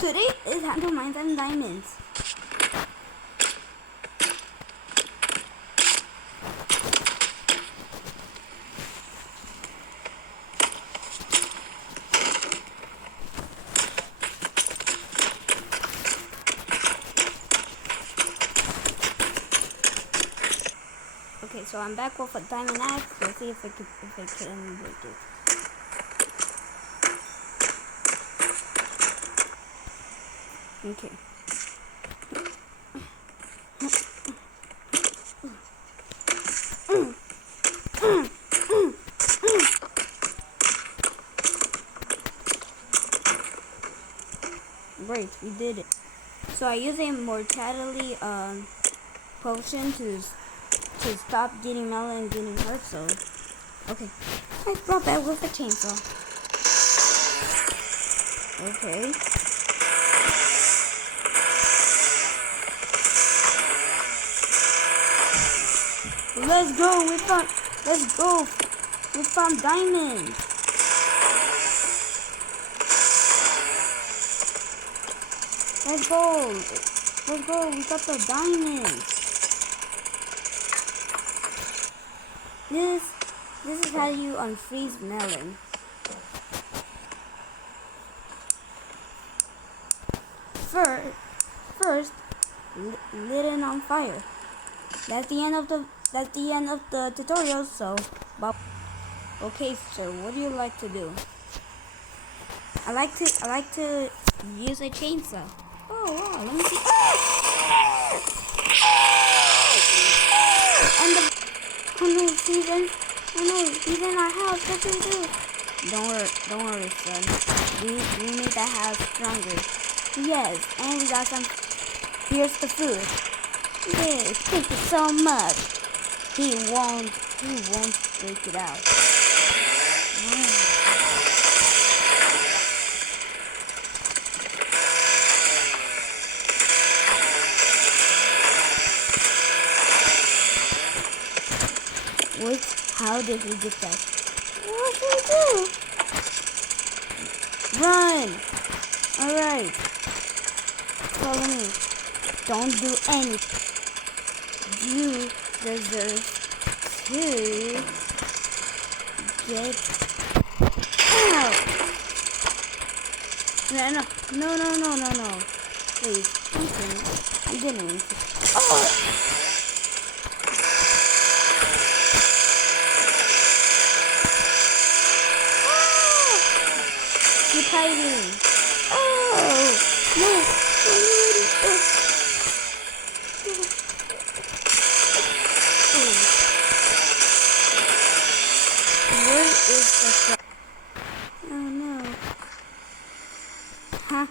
Today is time to mine some diamonds. Okay, so I'm back with a diamond axe. Let's see if I can break it. Okay. Great, we did it. So I use a immortality potion to stop getting Melon and getting hurt. So okay, I brought back with a chainsaw. Okay. Let's go. Let's go. We found diamonds. Let's go. Let's go. We got the diamonds. This is how you unfreeze Melon. First, lit it on fire. That's the end of the tutorial. So, okay, sir, what do you like to do? I like to use a chainsaw. Oh wow, let me see. And oh no, he's in our house. What do we do? Don't worry, son. We made that house stronger. Yes, and we got some. Here's the food. Yes, thank you so much. He won't break it out. Wait, how did he get that? What did he do? Run! Alright. Follow me. Don't do anything. You deserve to get out. No. Please, I'm getting. Oh! Keep hiding. Oh! No! Where is the... Oh no. Huh?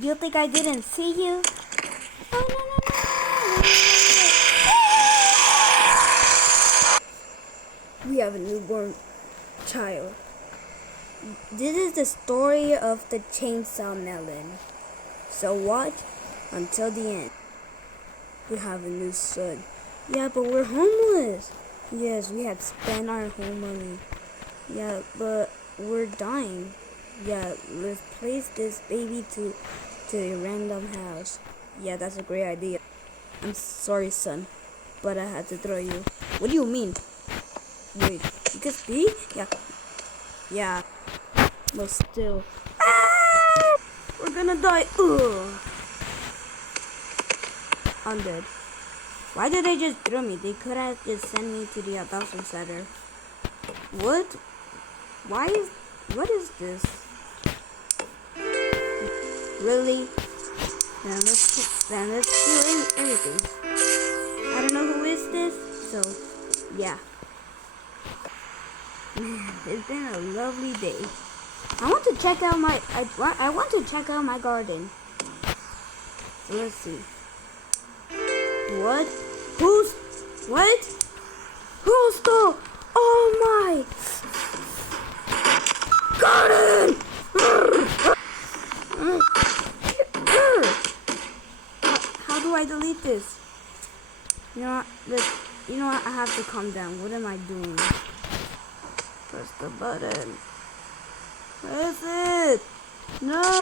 You think I didn't see you? Oh no. We have a newborn child. This is the story of the chainsaw Melon. So watch until the end. We have a new son. Yeah, but we're homeless. Yes, we have spent our whole money. Yeah, but we're dying. Yeah, let's place this baby to a random house. Yeah, that's a great idea. I'm sorry, son, but I had to throw you. What do you mean? Wait, you can speak? Yeah, but still. Ah! We're gonna die. Ugh. I'm dead. Why did they just throw me? They could have just sent me to the adoption center. What? What is this? Really? Then let's do everything. I don't know who is this, so yeah. Man, it's been a lovely day. I want to check out my garden. So let's see. What? What? Who stole? Oh my! Garden! How do I delete this? You know what? I have to calm down. What am I doing? Press the button. Press it! No!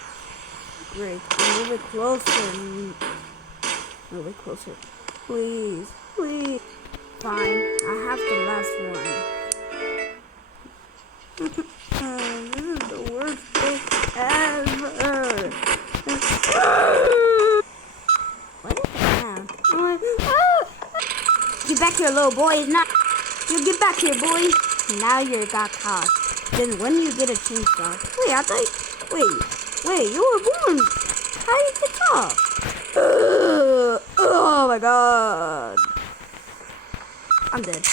Great. Move it closer. Move it closer. Please. Please. Fine. I have the last one. This is the worst day ever. What is that? Get back here, little boy. It's not. You get back here, boy. Now you got caught. Then when you get a chainsaw? Wait, I thought. Wait. You were born. How you get off? Oh my god. I'm dead.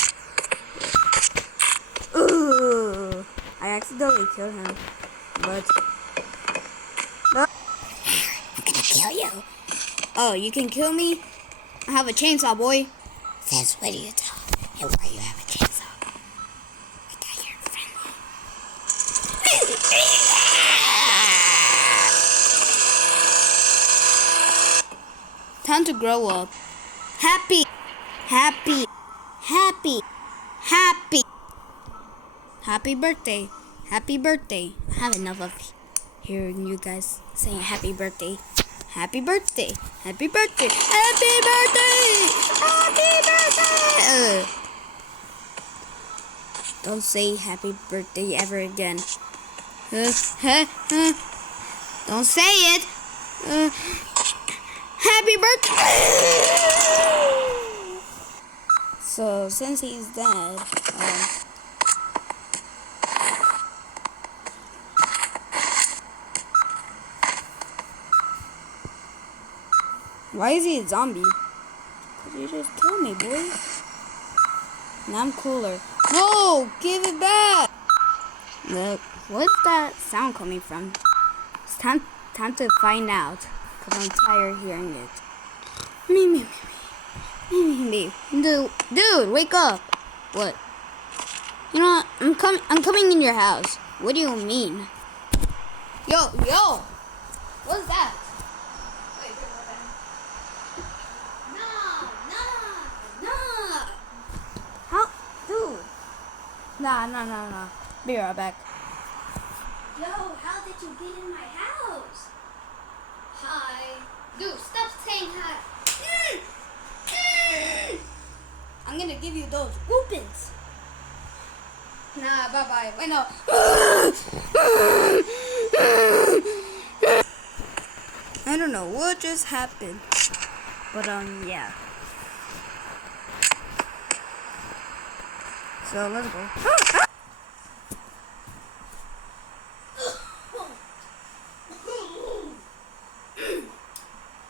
I accidentally killed him, but I'm gonna kill you. Oh, you can kill me? I have a chainsaw, boy. Since when do you talk? And why you have a chainsaw? I thought you were friendly. Time to grow up. Happy. Happy birthday. Happy birthday. I have enough of hearing you guys saying happy birthday. Happy birthday. Happy birthday. Happy birthday. Happy birthday. Don't say happy birthday ever again. Don't say it. Happy birthday. So since he's dead, why is he a zombie? Cause you just killed me, boy. Now I'm cooler. No, give it back. Look, what's that sound coming from? It's time to find out. Cause I'm tired of hearing it. Me. Dude, wake up. What? You know what? I'm coming in your house. What do you mean? Yo. What's that? Wait, no. How? Dude. Nah. Be right back. Yo, how did you get in my house? Hi. Dude, stop saying hi. I'm gonna give you those whoopings. Nah, bye-bye. Wait, no. I don't know what just happened. But, yeah. So, let's go.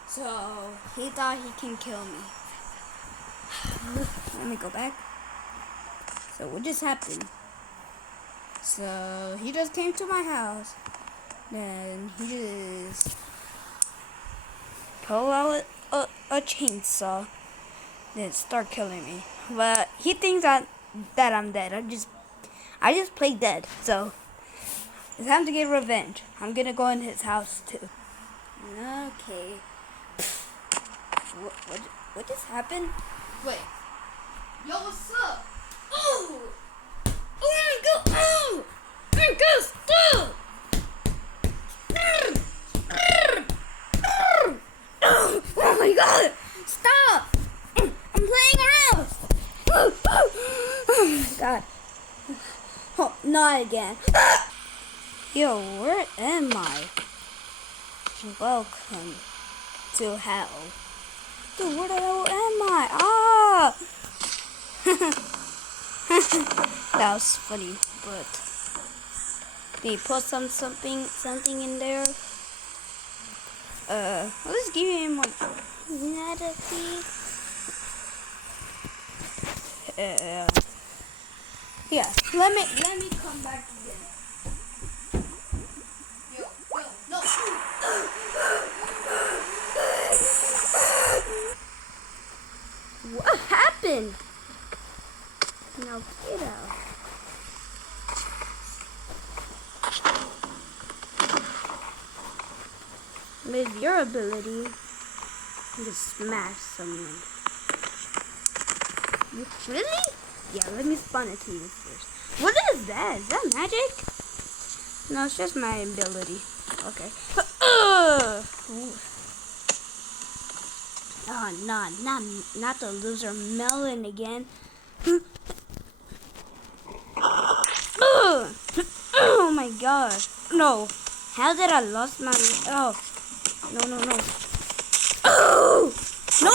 So, he thought he can kill me. Let me go back. So, what just happened? So, he just came to my house. Then, he just pulled out a chainsaw. Then start killing me. But, he thinks that I'm dead. I just played dead. So, it's time to get revenge. I'm gonna go in his house, too. Okay. What just happened? Wait. Yo, what's up? Oh my god! Oh my god! Stop! Oh my god! Stop! I'm playing around. Oh my god! Oh, not again. Yo, where am I? Welcome to hell. Dude, where the hell am I? Ah! That was funny, but did he put something in there? Let's give him one. Yeah. Let me come back again. Yo, no. What happened? Now get out. With your ability to smash someone. You really? Yeah, let me spawn it to you first. What is that? Is that magic? No, it's just my ability. Okay. not the loser Melon again. Oh my god. No. How did I lost my... Oh. No. Oh! No!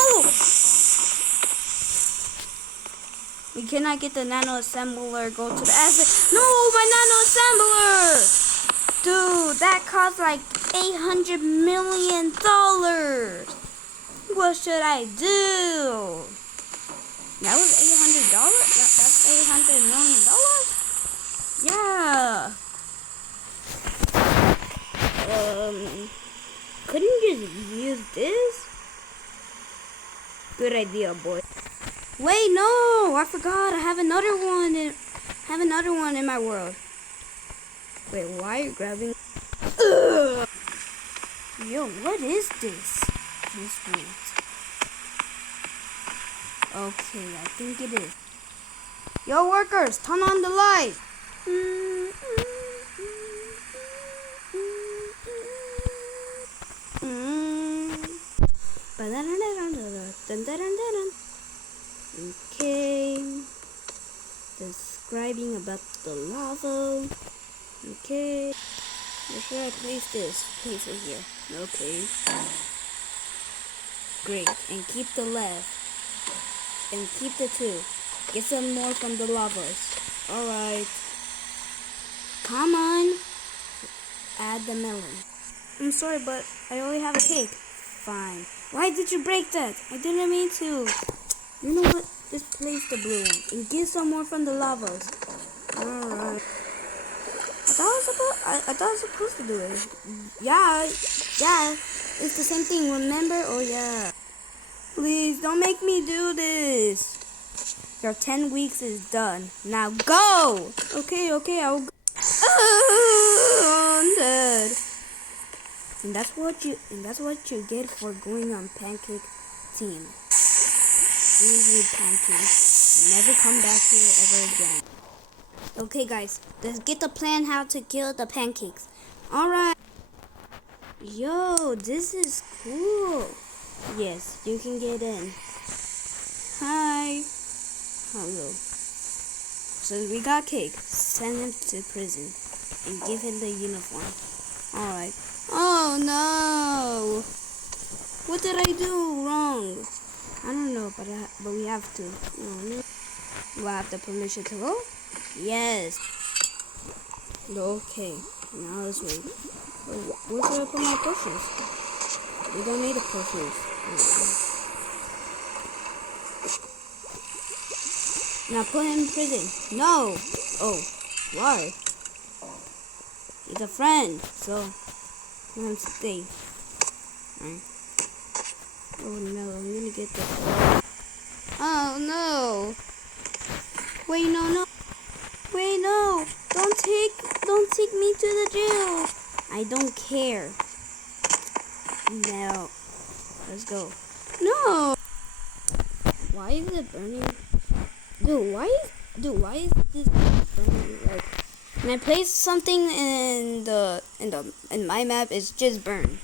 We cannot get the nano assembler. Go to the acid. No, my nano assembler! Dude, that cost like $800 million. What should I do? That was $800? That's $800 million? Yeah. Couldn't you just use this? Good idea, boy. Wait, no! I forgot. I have another one in my world. Wait, why are you grabbing? Ugh. Yo, what is this? This root. Okay, I think it is. Yo, workers, turn on the light. Okay. Describing about the lava. Okay. Where should I place this? Place it here. Okay. Great. And keep the left. And keep the two. Get some more from the lavas. Alright. Come on. Add the melon. I'm sorry, but I only have a cake. Fine. Why did you break that? I didn't mean to. You know what? Just place the blue one. And get some more from the lavas. Alright. I thought I was supposed to do it. Yeah, it's the same thing, remember? Oh yeah. Please, don't make me do this. Your 10 weeks is done. Now go! Okay, I'll go. Oh, I'm dead. And that's what you get for going on pancake team. Easy pancakes. And never come back here ever again. Okay guys, let's get the plan how to kill the pancakes. Alright. Yo, this is cool. Yes, you can get in. Hi. Hello. So we got cake. Send him to prison and give him the uniform. Alright. Oh no. What did I do wrong? I don't know, but we have to. Do I have the permission to go? Yes. Okay. Now let's wait. Where should I put my pushes? We don't need the pushes. Now put him in prison. No. Oh. Why? He's a friend. So let him stay. Alright. Oh no, I'm gonna get the. Oh no. Wait, no. Wait, no! Don't take me to the jail! I don't care. No. Let's go. No! Why is it burning? Dude, why is this burning? Like, when I place something in my map, it's just burned.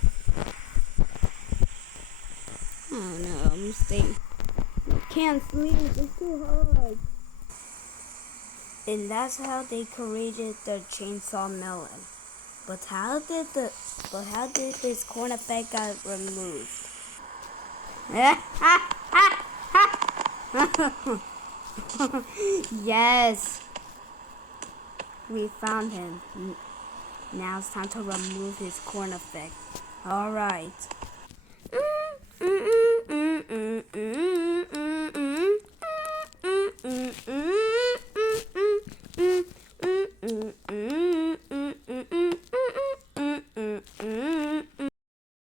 Oh no, I'm staying. I can't sleep, it's too hard. And that's how they created the chainsaw melon. But how did this corn effect got removed? Yes, we found him. Now it's time to remove his corn effect. All right.